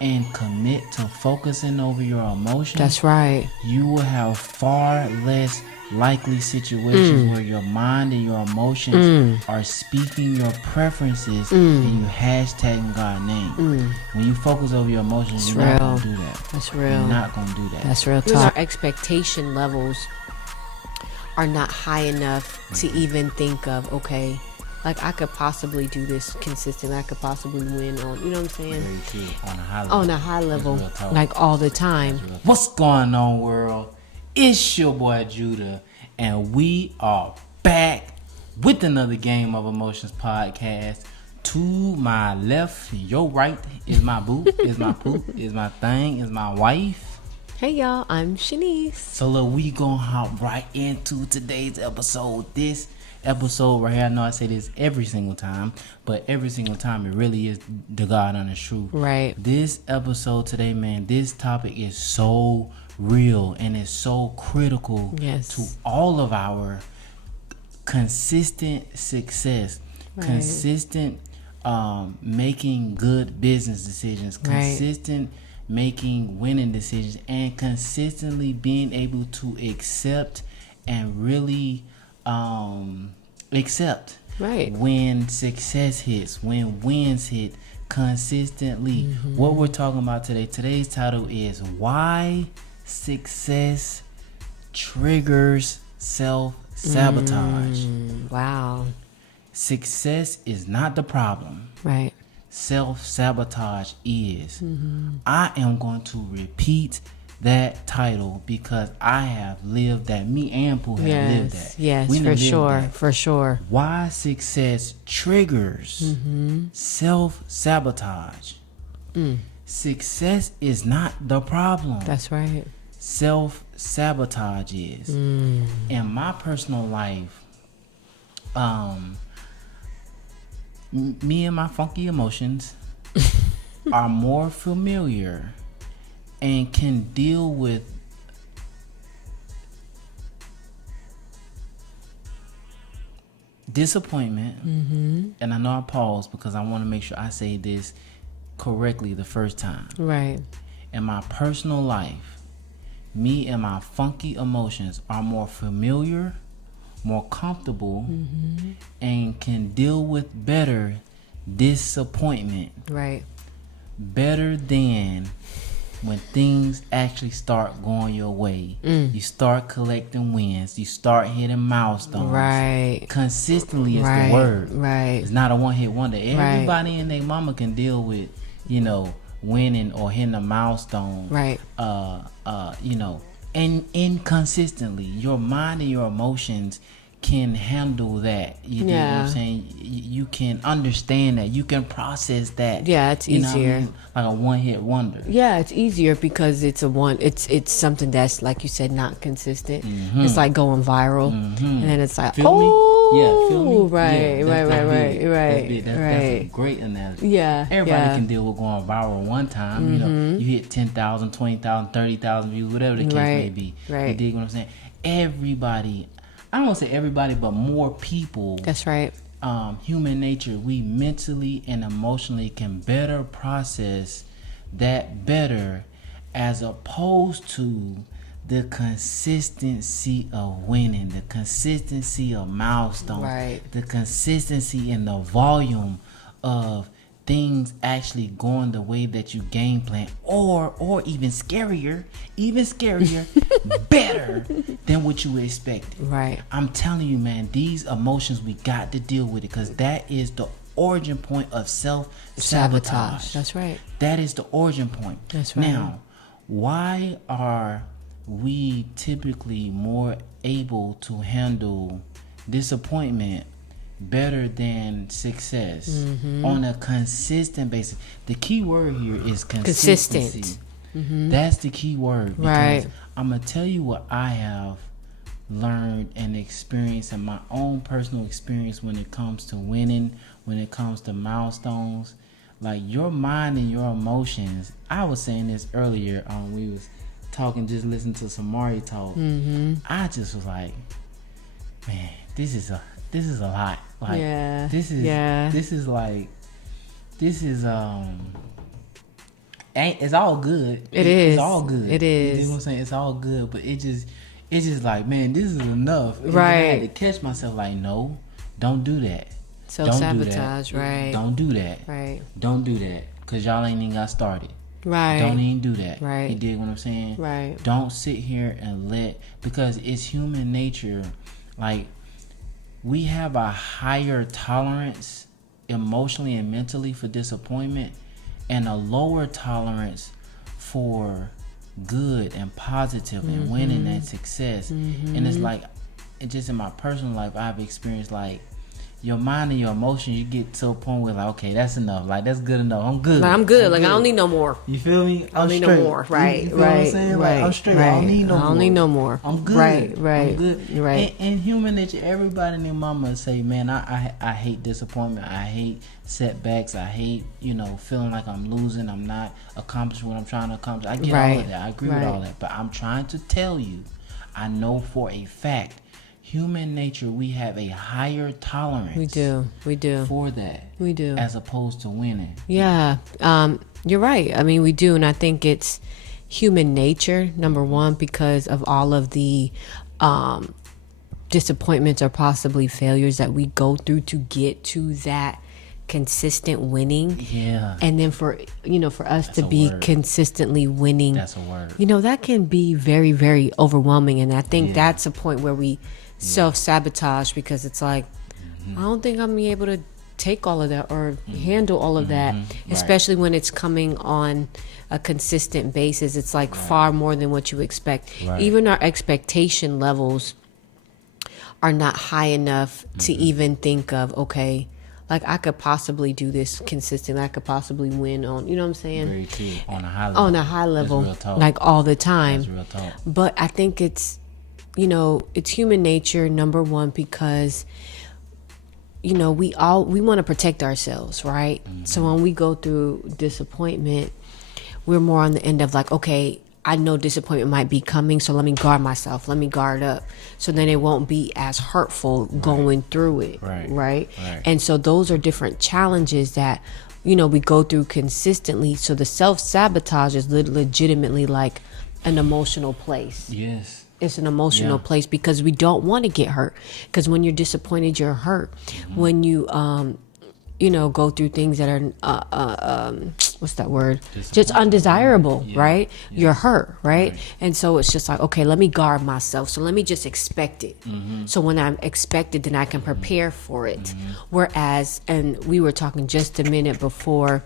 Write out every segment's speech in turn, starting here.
and commit to focusing over your emotions, that's right, you will have far less likely situations where your mind and your emotions are speaking your preferences and you hashtagging God's name. When you focus over your emotions, that's you're not real. going to do that. That's real. You're not going to do that. That's real talk. Our expectation levels are not high enough to even think of, okay, like I could possibly do this consistently. I could possibly win on, you know what I'm saying? Very true. On a high level. On a high level, like all the time. What's going on, world? It's your boy Judah, and we are back with another Game of Emotions podcast. To my left, your right is my boo, is my poop, is my thing, is my wife. Hey y'all, I'm Shanice. So look, we gonna hop right into today's episode. This episode right here, I know I say this every single time, but every single time it really is the God honest truth. Right. This episode today, man, this topic is so real and it's so critical to all of our consistent success, consistent making good business decisions, consistent making winning decisions, and consistently being able to accept and really accept when success hits, when wins hit consistently. What we're talking about today, today's title is Why Success Triggers Self-sabotage. Wow. Success is not the problem. Right. Self-sabotage is. I am going to repeat that title because I have lived that. Me and Pooh have lived that. Yes, for sure. Why success triggers self-sabotage. Success is not the problem. That's right. Self-sabotage is. In my personal life, me and my funky emotions are more familiar and can deal with disappointment. And I know I paused because I want to make sure I say this correctly the first time. Right. In my personal life, me and my funky emotions are more familiar, more comfortable, and can deal with better disappointment. Right. Better than when things actually start going your way. You start collecting wins. You start hitting milestones. Right. Consistently is the word. Right. It's not a one-hit wonder. Everybody and their mama can deal with, winning or hitting a milestone. Right. And inconsistently, your mind and your emotions can handle that. You know what I'm saying? You can understand that. You can process that. Yeah, it's easier. Like a one-hit wonder. Yeah, it's easier because it's something that's, like you said, not consistent. It's like going viral, and then it's like, feel me? Right. That's a great analogy. Yeah, everybody can deal with going viral one time. You hit 10,000, 20,000, 30,000 views, whatever the case may be. Right. You dig what I'm saying? Everybody, I don't want to say everybody, but more people. That's right. Human nature, we mentally and emotionally can better process that better, as opposed to the consistency of winning, the consistency of milestones, the consistency and the volume of things actually going the way that you game plan, or even scarier, better than what you expected. Right. I'm telling you, man, these emotions, we got to deal with it, because that is the origin point of self-sabotage. That's right. That is the origin point. That's right. Now, why are we typically more able to handle disappointment better than success on a consistent basis? The key word here is consistency. That's the key word. Because I'm going to tell you what I have learned and experienced in my own personal experience when it comes to winning, when it comes to milestones. Like, your mind and your emotions, I was saying this earlier, we was talking, just listening to some Mari talk. I just was like, man, this is a lot. Like, this is it's all good. It is. It's all good. It is. You know what I'm saying? It's all good, but it's just like, man, this is enough. And right. I had to catch myself like, no, don't do that. Self-sabotage, right. Don't do that. Right. Don't do that. Because y'all ain't even got started. Right. Don't even do that. Right. You dig what I'm saying? Right. Don't sit here and because it's human nature. Like, we have a higher tolerance emotionally and mentally for disappointment and a lower tolerance for good and positive and winning and success. And it's like, just in my personal life, I've experienced like your mind and your emotions, you get to a point where like, okay, that's enough. Like, that's good enough. I'm good. Like, I'm good. I don't need no more. You feel me? I don't need no more. Right. You feel what I'm saying? Right. Like, I'm straight. Right. I don't need no more. I don't need no more. I'm good. Right. I'm good. Right. And human nature, everybody and their mama say, man, I hate disappointment. I hate setbacks. I hate, feeling like I'm losing. I'm not accomplishing what I'm trying to accomplish. I get all of that. I agree with all that. But I'm trying to tell you, I know for a fact, human nature, we have a higher tolerance. We do. For that. We do. As opposed to winning. Yeah. You're right. I mean, we do. And I think it's human nature, number one, because of all of the disappointments or possibly failures that we go through to get to that consistent winning. Yeah. And then for us to be consistently winning. That's a word. That can be very, very overwhelming. And I think that's a point where we self-sabotage, because it's like, I don't think I'm gonna be able to take all of that or handle all of that, especially when it's coming on a consistent basis. It's like far more than what you expect. Even our expectation levels are not high enough to even think of, okay, like, I could possibly do this consistently. I could possibly win on, you know what I'm saying? Very true. On a high level. On a high level. That's real talk. Like, all the time. That's real talk. But I think it's human nature, number one, because, we want to protect ourselves, right? So when we go through disappointment, we're more on the end of like, okay, I know disappointment might be coming, so let me guard myself. Let me guard up. So then it won't be as hurtful going through it, right? And so those are different challenges that, we go through consistently. So the self-sabotage is legitimately like an emotional place. Yes. It's an emotional place because we don't want to get hurt. Because when you're disappointed, you're hurt. When you, go through things that are, what's that word? Just undesirable, right? You're hurt, right? And so it's just like, okay, let me guard myself. So let me just expect it. So when I'm expected, then I can prepare for it. Whereas, and we were talking just a minute before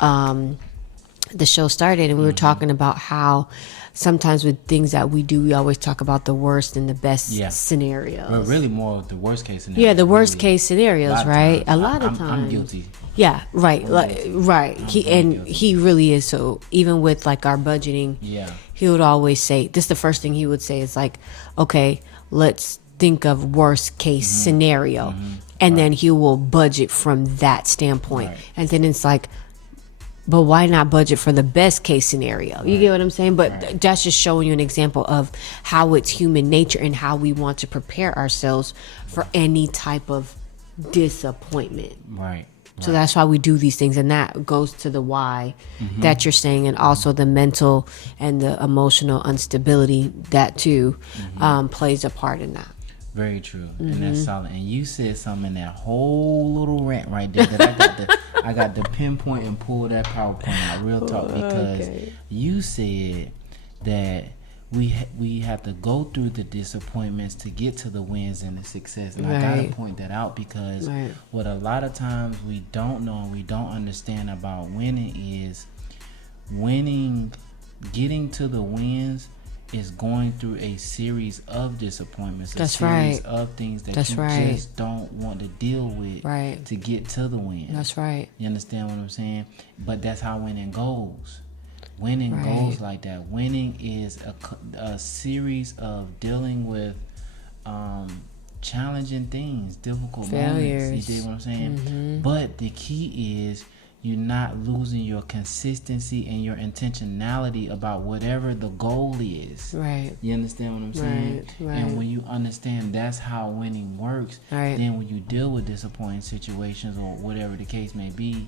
the show started, and we were talking about how sometimes with things that we do, we always talk about the worst and the best scenarios. But really more of the worst case scenarios. Yeah, the worst case scenarios, right? A lot of times. I'm guilty. Yeah, right. Right. He really is. So even with like our budgeting, he would always say, this is the first thing he would say is like, okay, let's think of worst case scenario. And then he will budget from that standpoint. And then it's like, but why not budget for the best case scenario? You get what I'm saying? But that's just showing you an example of how it's human nature and how we want to prepare ourselves for any type of disappointment. Right. So that's why we do these things. And that goes to the why that you're saying, and also the mental and the emotional instability that too plays a part in that. Very true. And that's solid. And you said something in that whole little rant right there that I got to pinpoint and pull that PowerPoint out, real talk, because you said that we have to go through the disappointments to get to the wins and the success. And I got to point that out because what a lot of times we don't know and we don't understand about winning is getting to the wins is going through a series of disappointments, a series of things that you just don't want to deal with to get to the win. That's right. You understand what I'm saying? But that's how winning goes. Winning goes like that. Winning is a series of dealing with challenging things, difficult failures. moments. You dig what I'm saying? But the key is you're not losing your consistency and your intentionality about whatever the goal is. Right. You understand what I'm saying? Right. And when you understand that's how winning works, then when you deal with disappointing situations or whatever the case may be,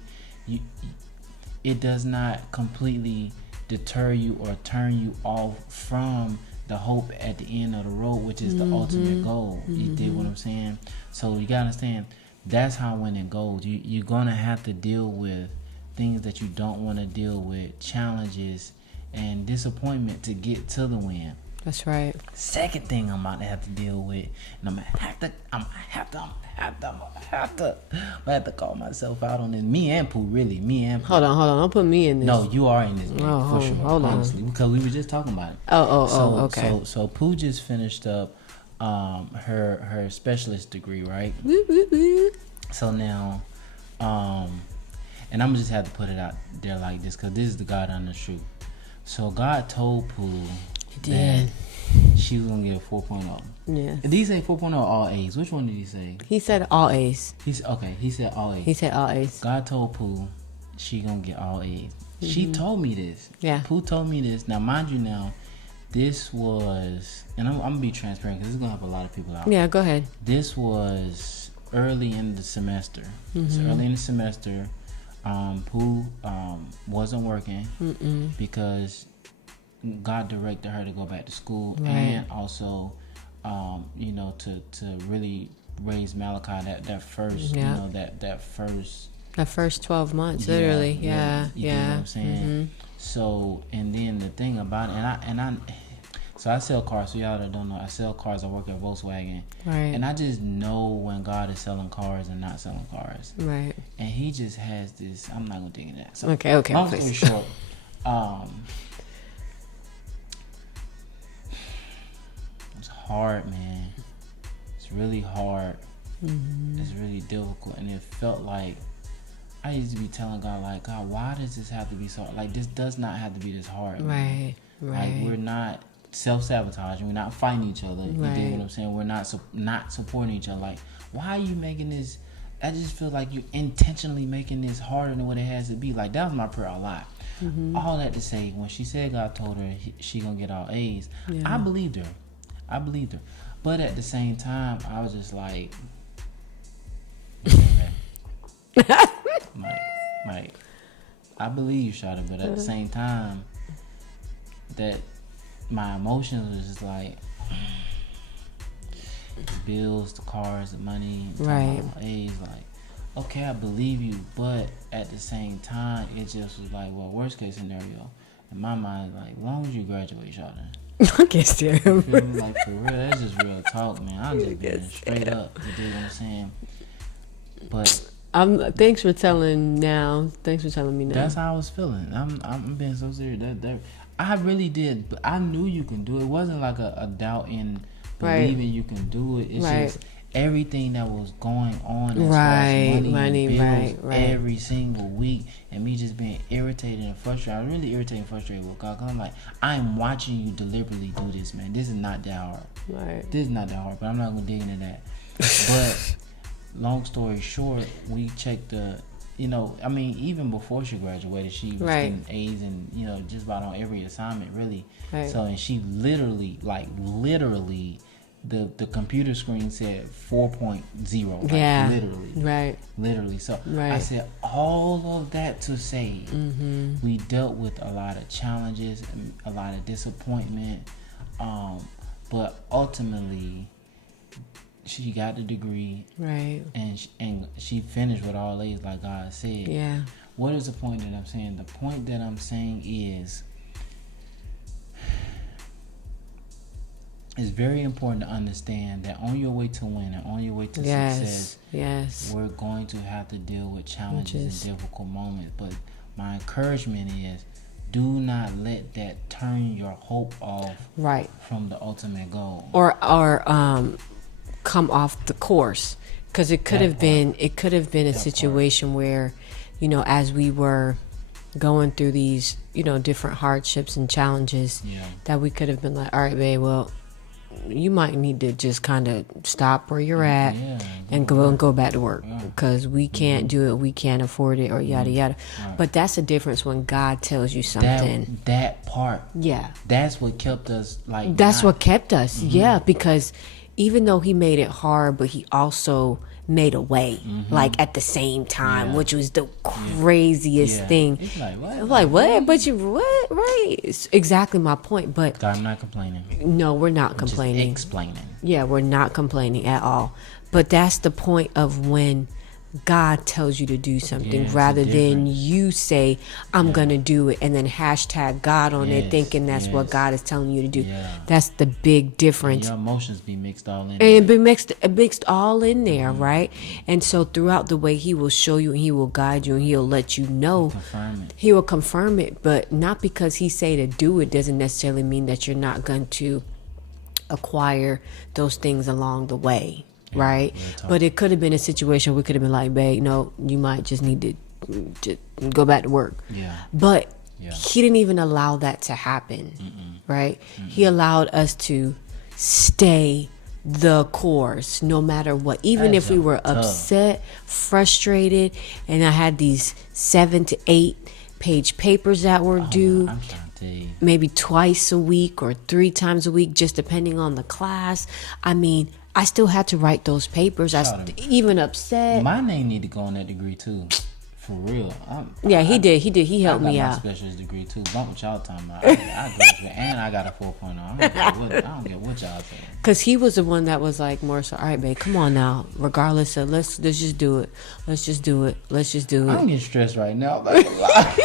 it does not completely deter you or turn you off from the hope at the end of the road, which is the ultimate goal. You did what I'm saying? So you gotta understand, that's how winning goes. You're gonna have to deal with things that you don't want to deal with, challenges and disappointment to get to the win. That's right. Second thing I'm about to have to deal with, and I'm gonna have to call myself out on this. Me and Pooh, really. Me and Pooh. Hold on. Don't put me in this. No, you are in this, for sure. Hold on. Honestly, because we were just talking about it. Okay. So Pooh just finished up her specialist degree, right? Woo, woo, woo. So now, and I'm just have to put it out there like this, because this is the God honest truth. So God told Pooh that she was gonna get a 4.0. Yeah. Did he say 4.0 or all A's? Which one did he say? He said all A's. He said all A's. He said all A's. God told Pooh she gonna get all A's. She told me this. Yeah. Pooh told me this. Now, mind you, this was, and I'm gonna be transparent because it's gonna help a lot of people out. Yeah, go ahead. This was early in the semester. So early in the semester, Pooh wasn't working because God directed her to go back to school, and also, to really raise Malachi that first, that first 12 months, literally. Yeah. You know what I'm saying? So, and then the thing about it, so I sell cars. So y'all that don't know, I sell cars. I work at Volkswagen, Right. and I just know when God is selling cars and not selling cars. Right. And He just has this. I'm not gonna dig into that. So, Okay. long story short, it's hard, man. It's really hard. It's really difficult, and it felt like I used to be telling God, like, God, why does this have to be so hard? Like, this does not have to be this hard. Man. Right. Like, we're not self-sabotaging. We're not fighting each other. You dig what I'm saying? We're not supporting each other. Like, why are you making this? I just feel like you're intentionally making this harder than what it has to be. Like, that was my prayer a lot. All that to say, when she said God told her she gonna get all A's, I believed her. But at the same time, I was just like, Mike, I believe you, Shada, but at the same time, that my emotions was just like, the bills, the cars, the money, Right. A's, like, okay, I believe you, but at the same time, it just was like, well, worst case scenario, in my mind, like, as long as you graduate, Shada. I can't stand him. Like, for real, that's just real talk, man. I'm just being straight up. You dig what I'm saying? But thanks for telling me now. That's how I was feeling. I'm being so serious. That I really did, but I knew you can do it. It wasn't like a doubt in believing you can do it. It's just everything that was going on as far as money and bills every single week, and me just being irritated and frustrated. I was really irritated and frustrated with God, because I'm like, I'm watching you deliberately do this, man. This is not that hard. This is not that hard, but I'm not gonna dig into that. But long story short, we checked even before she graduated, she was getting A's and, just about on every assignment, really. So, and she literally, the computer screen said 4.0. Literally. So I said all of that to say we dealt with a lot of challenges, a lot of disappointment, but ultimately she got the degree, and she finished with all A's, like God said. What is the point that I'm saying? The point that I'm saying is, it's very important to understand that on your way to win and on your way to success, we're going to have to deal with challenges and difficult moments. But my encouragement is, do not let that turn your hope off from the ultimate goal, or come off the course, because it could have been a situation where, as we were going through these different hardships and challenges, that we could have been like, all right, babe, well, you might need to just kind of stop where you're at and go back to work, because we can't do it, we can't afford it, or yada yada. But that's the difference when God tells you something. That part, that's what kept us, like, what kept us, because even though he made it hard, but he also made a way, like at the same time, which was the craziest thing. It's like, what? I'm like, what? But you, what? Right? It's exactly my point. But God, I'm not complaining. no, we're not Just complaining. explaining. Yeah, we're not complaining at all. But that's the point of when God tells you to do something rather than you say, I'm going to do it, and then hashtag God on it, thinking that's what God is telling you to do. Yeah. That's the big difference. And your emotions be mixed all in. And it be mixed all in there, right? And so throughout the way, he will show you and he will guide you and he'll let you know. Confirm it. He will confirm it, but not because he say to do it doesn't necessarily mean that you're not going to acquire those things along the way. Right, but it could have been a situation we could have been like, babe, no, you might just need to just go back to work. But he didn't even allow that to happen. Right, he allowed us to stay the course no matter what, even if we were upset, frustrated, and I had these 7 to 8 page papers that were due. I'm trying to tell you. Maybe twice a week or 3 times a week, just depending on the class. I mean, I still had to write those papers. Even upset. My name need to go on that degree too, for real. He did. He helped me out. I got my specialist degree too. Bump what y'all talking about. I graduated and I got a 4.0. I don't get what y'all saying. Cause he was the one that was like more so. All right, babe, come on now. Regardless of let's just do it. Let's just do it. I'm getting stressed right now. I'm not gonna lie.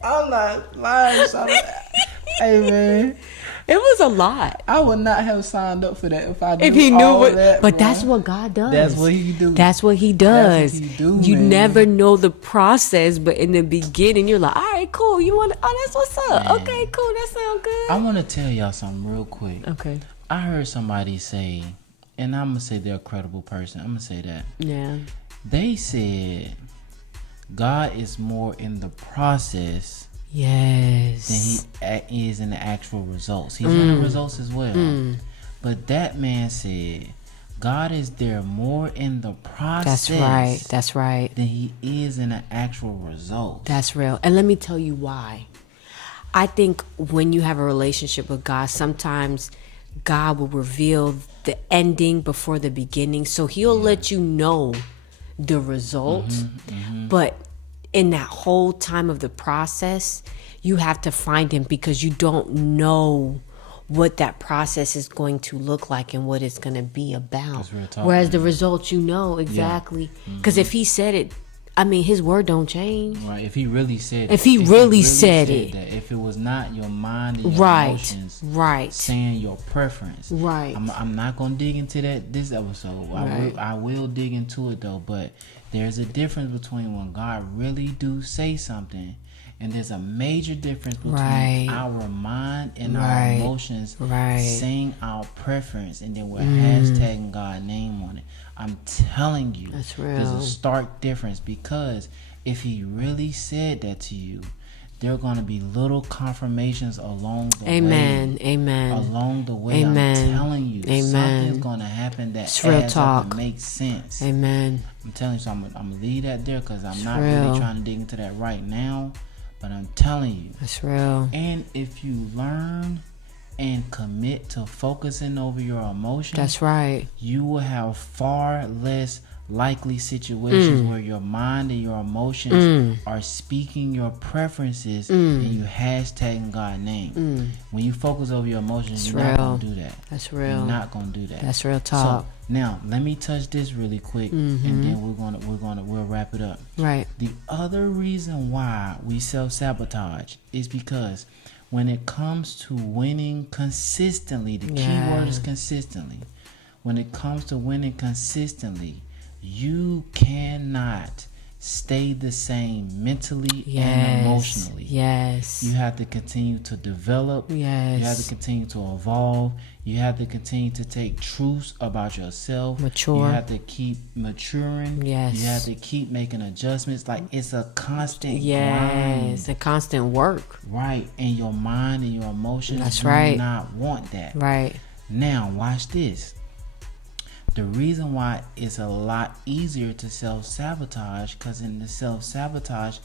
I'm not lying. Hey man. It was a lot. I would not have signed up for that if he knew what. But that's what God does. That's what he do. That's what he does. That's what he do, you man. never know the process, but in the beginning, you're like, all right, cool. You want? Oh, that's what's up. Man. Okay, cool. That sounds good. I want to tell y'all something real quick. Okay. I heard somebody say, and I'm gonna say they're a credible person. I'm gonna say that. Yeah. They said God is more in the process. Yes. Than he is in the actual results. He's in the results as well. But that man said, God is there more in the process. That's right. Than he is in the actual results. That's real. And let me tell you why. I think when you have a relationship with God, sometimes God will reveal the ending before the beginning. So he'll let you know the result. But in that whole time of the process, you have to find him because you don't know what that process is going to look like and what it's going to be about. Whereas the results, you know exactly. Because if he said it, I mean, his word don't change. Right. If he really said it. If he really said it. That, if it was not your mind and your emotions saying your preference. Right. I'm not going to dig into that this episode. I will dig into it though, but there's a difference between when God really do say something, and there's a major difference between our mind and our emotions saying our preference, and then we're hashtagging God's name on it. I'm telling you, that's real. There's a stark difference, because if he really said that to you, there are going to be little confirmations along the way. Amen. Along the way, I'm telling you, something's going to happen that adds up and makes sense. Amen. I'm telling you, so I'm going to leave that there, because I'm not really trying to dig into that right now, but I'm telling you. That's real. And if you learn and commit to focusing over your emotions, that's right, you will have far less likely situations where your mind and your emotions are speaking your preferences and you hashtagging God's name. When you focus over your emotions, you're not going to do that. That's real. You're not going to do that. That's real talk. So now let me touch this really quick, and then we'll wrap it up. Right. The other reason why we self-sabotage is because when it comes to winning consistently, the key word is consistently. When it comes to winning consistently, you cannot stay the same mentally and emotionally. Yes. You have to continue to develop. Yes. You have to continue to evolve. You have to continue to take truths about yourself. Mature. You have to keep maturing. Yes. You have to keep making adjustments. Like, it's a constant grind. Yes, a constant work. Right. And your mind and your emotions do not want that. Right. Now, watch this. The reason why it's a lot easier to self-sabotage, because in the self-sabotage,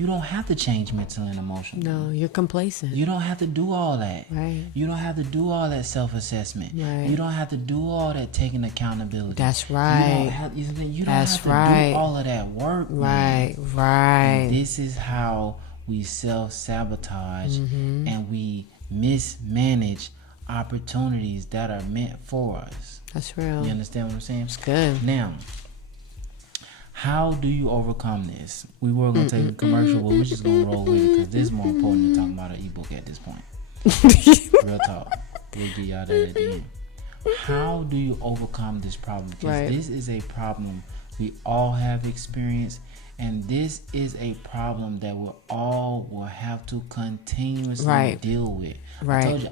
You don't have to change mentally and emotionally. No, you're complacent. You don't have to do all that. Right. You don't have to do all that self-assessment. Right. You don't have to do all that taking accountability. That's right. You don't have to do all of that work. Right, man. right. And this is how we self-sabotage and we mismanage opportunities that are meant for us. That's real. You understand what I'm saying? It's good. Now, how do you overcome this? We were going to take a commercial, but we're just going to roll with it because this is more important than talking about an ebook at this point. Real talk. We'll get y'all that at the end. How do you overcome this problem? Because this is a problem we all have experienced, and this is a problem that we all will have to continuously deal with. I told you,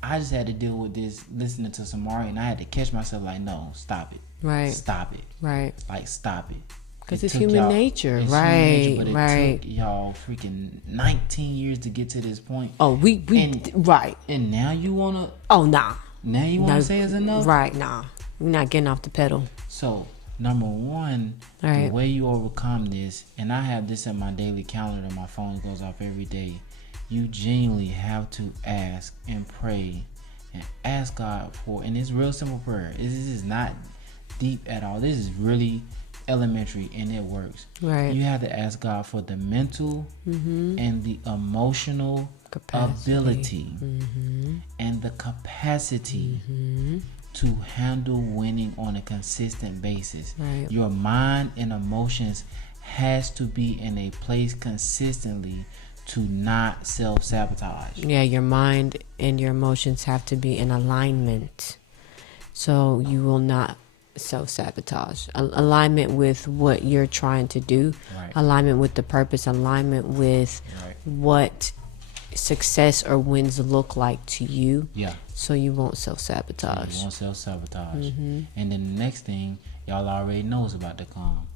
I just had to deal with this listening to Samari, and I had to catch myself like, no, stop it. Right. Stop it. Right. Like, stop it. Because it's human nature. It's right. Human nature, but it took y'all freaking 19 years to get to this point. Oh, right. And now you want to... Oh, nah. Now you want to say it's enough? Right, nah. We're not getting off the pedal. So, number one, the way you overcome this, and I have this in my daily calendar, my phone goes off every day. You genuinely have to ask and pray and ask God for, and it's real simple prayer. This is not deep at all. This is really elementary, and it works. Right. You have to ask God for the mental and the emotional ability and the capacity to handle winning on a consistent basis. Right. Your mind and emotions has to be in a place consistently to not self-sabotage. Yeah, your mind and your emotions have to be in alignment, so you will not self-sabotage. Alignment with what you're trying to do, alignment with the purpose, alignment with what success or wins look like to you. Yeah. So you won't self-sabotage. You won't self-sabotage. And then the next thing y'all already know is about to come.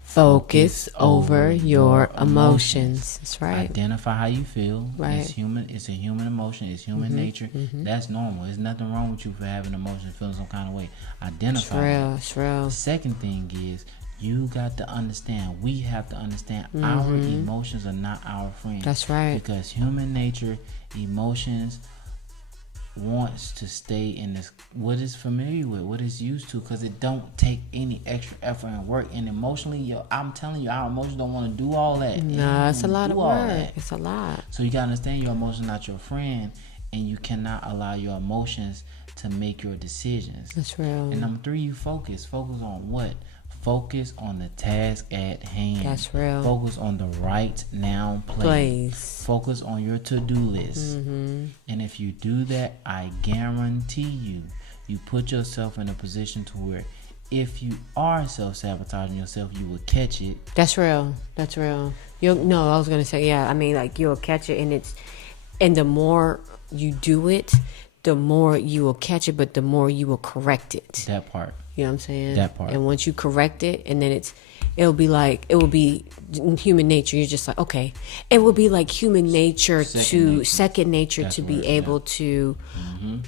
Focus over your emotions. That's right. Identify how you feel. Right. It's human. It's a human emotion. It's human nature. That's normal. There's nothing wrong with you for having emotions, feeling some kind of way. Identify. It's real. The second thing is you got to understand. We have to understand our emotions are not our friends. That's right. Because human nature, emotions wants to stay in this what is familiar with, what is used to, because it don't take any extra effort and work. And emotionally, I'm telling you, our emotions don't want to do all that. No, it's a lot of work. It's a lot. So you gotta understand your emotions not your friend, and you cannot allow your emotions to make your decisions. That's real. And number three, you focus. Focus on what? Focus on the task at hand. That's real. Focus on the right now place. Focus on your to-do list. And if you do that, I guarantee you put yourself in a position to where if you are self-sabotaging yourself, you will catch it. That's real. That's real. I was gonna say, I mean, like, you'll catch it, and the more you do it, the more you will catch it, but the more you will correct it. That part. You know what I'm saying? That part. And once you correct it, and then it will be human nature. You're just like, okay. It will be like human nature second nature to be able to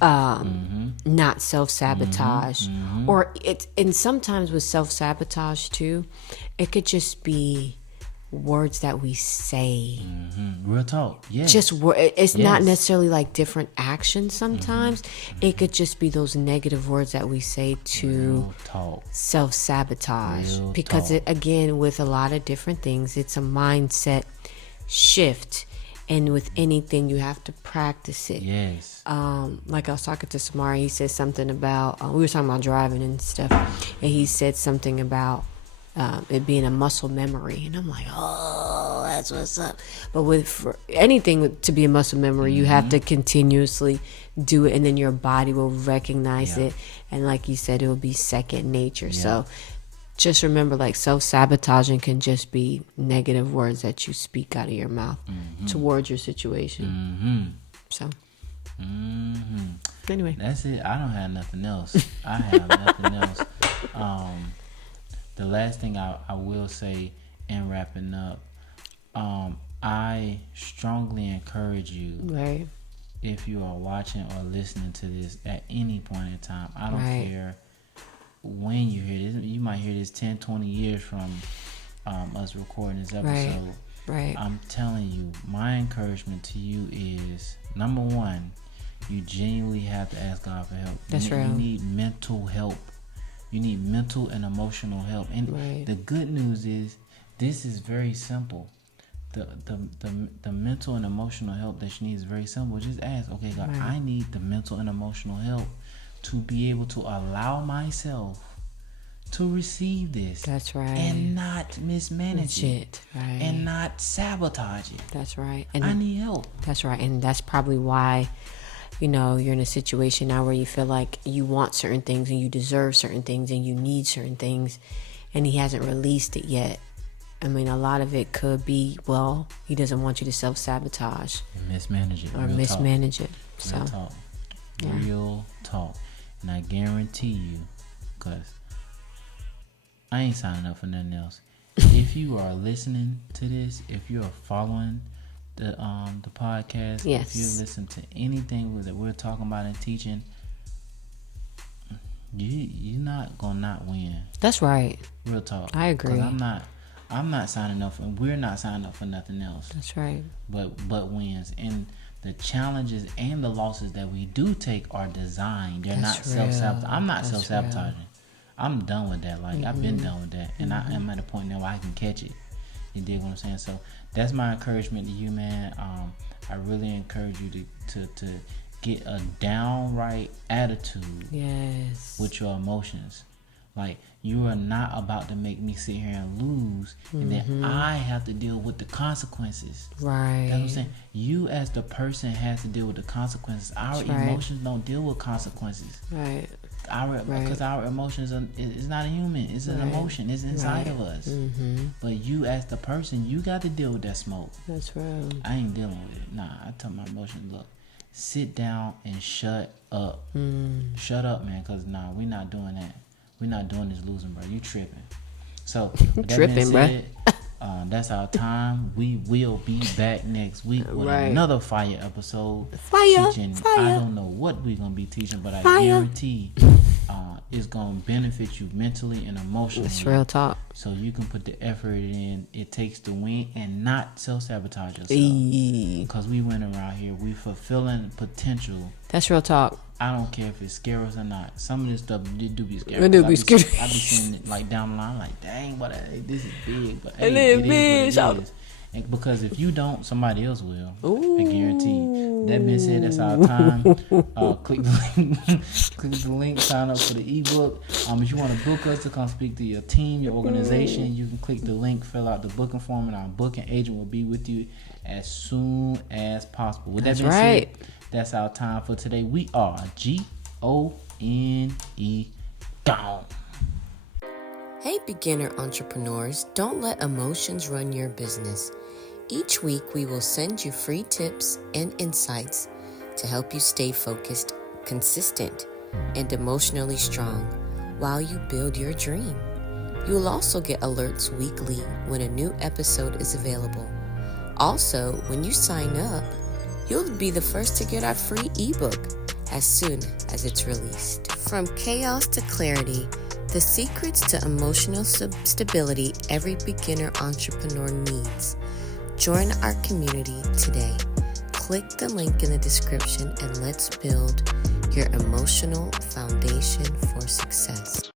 not self-sabotage. Or and sometimes with self-sabotage too, it could just be words that we say. Real talk. Yes. Just it's not necessarily like different actions. Sometimes it could just be those negative words that we say to self-sabotage. Because again, with a lot of different things, it's a mindset shift, and with anything you have to practice it. Yes. Like I was talking to Samari, he said something about we were talking about driving and stuff, and he said something about it being a muscle memory, and I'm like, oh, that's what's up. But for anything to be a muscle memory, you have to continuously do it, and then your body will recognize it, and like you said, it will be second nature. So just remember, like, self-sabotaging can just be negative words that you speak out of your mouth towards your situation. So anyway, that's it. I don't have nothing else. I have nothing else. The last thing I will say in wrapping up, I strongly encourage you, if you are watching or listening to this at any point in time, I don't care when you hear this. You might hear this 10, 20 years from us recording this episode. Right. I'm telling you, my encouragement to you is, number one, you genuinely have to ask God for help. That's real. You need mental help. You need mental and emotional help. And the good news is, this is very simple. The mental and emotional help that you need is very simple. Just ask, okay, God, I need the mental and emotional help to be able to allow myself to receive this. That's right. And not mismanage it. Right. And not sabotage it. That's right. And I need help. That's right. And that's probably why, you're in a situation now where you feel like you want certain things and you deserve certain things and you need certain things, and he hasn't released it yet. I mean, a lot of it could be, he doesn't want you to self-sabotage. Mismanage it. Or mismanage it. Real talk. Real talk. And I guarantee you, because I ain't signing up for nothing else. If you are listening to this, if you are following the podcast, yes. if you listen to anything that we're talking about and teaching, you're not gonna not win. That's right. Real talk. I agree. I'm not signing up for, we're not signing up for nothing else. That's right. But wins. And the challenges and the losses that we do take are designed. They're not self-sabotaging. I'm not self-sabotaging. Real. I'm done with that. Like, I've been done with that. And I am at a point now where I can catch it. You dig what I'm saying? So that's my encouragement to you, man. I really encourage you to get a downright attitude with your emotions. Like, you are not about to make me sit here and lose, and then I have to deal with the consequences. Right. That's what I'm saying. You as the person has to deal with the consequences. Our emotions don't deal with consequences. Right. Because our emotions it's not a human. It's an emotion. It's inside of us. But you as the person, you got to deal with that smoke. That's right. I ain't dealing with it. Nah, I tell my emotions, look, sit down and shut up. Shut up, man, because we're not doing that. We're not doing this losing, bro. You tripping. So, tripping, bro. That's our time. We will be back next week with another fire episode. Teaching. I don't know what we're going to be teaching, but I guarantee it's going to benefit you mentally and emotionally. It's real talk. So you can put the effort in it takes to win and not self-sabotage yourself. Because we went around here. We fulfilling potential. That's real talk. I don't care if it scares us or not. Some of this stuff do be scary. It do be scary. I be seeing it like down the line, like, dang, but this is big. But it is big. And because if you don't, somebody else will. I guarantee you. That being said, that's our time. Click the link. Click the link. Sign up for the ebook. If you want to book us to come speak to your team, your organization, you can click the link, fill out the booking form, and our booking agent will be with you as soon as possible. With that being said, that's our time for today. We are GONE Gone. Hey, beginner entrepreneurs, don't let emotions run your business. Each week, we will send you free tips and insights to help you stay focused, consistent, and emotionally strong while you build your dream. You will also get alerts weekly when a new episode is available. Also, when you sign up, you'll be the first to get our free ebook as soon as it's released. From chaos to clarity, the secrets to emotional stability every beginner entrepreneur needs. Join our community today. Click the link in the description and let's build your emotional foundation for success.